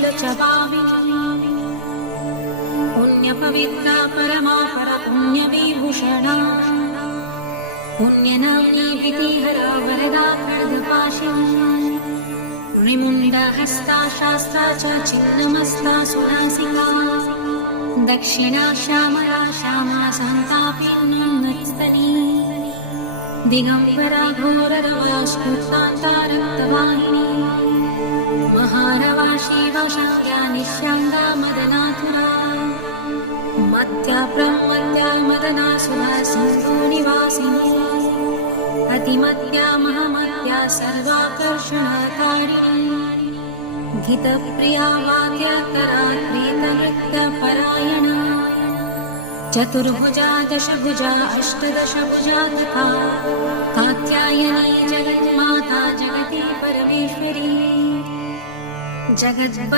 मूलचवाविनी पुण्यपवित्रा परमा परपुण्यविभूषणा पुण्यनाम्नी विधिहरा वरदा खड्गपाशिनी ऋमुण्डहस्ता शास्त्रा च छिन्नमस्ता सुनासिका दक्षिणा श्यामला श्यामा सन्तापिन्नस्तनी दिगम्बरा घोररवा स्फुर्तान्ता रक्तवाहिनी महारवा शिवशक्त्या निश्यांगा मदनाथुरा मत्या प्रमत्या मदनासुरा सिन्धुनिवासिनी अतिमत्या महामत्या सर्वाकर्षणकारिणी गीतप्रिया वाद्यकरा प्रीतनृत्यपरायणा चतुर्भुजा दशभुजा अष्टदशभुजा तथा कात्यायनी जगन्माता जगती परमेश्वरी जगत्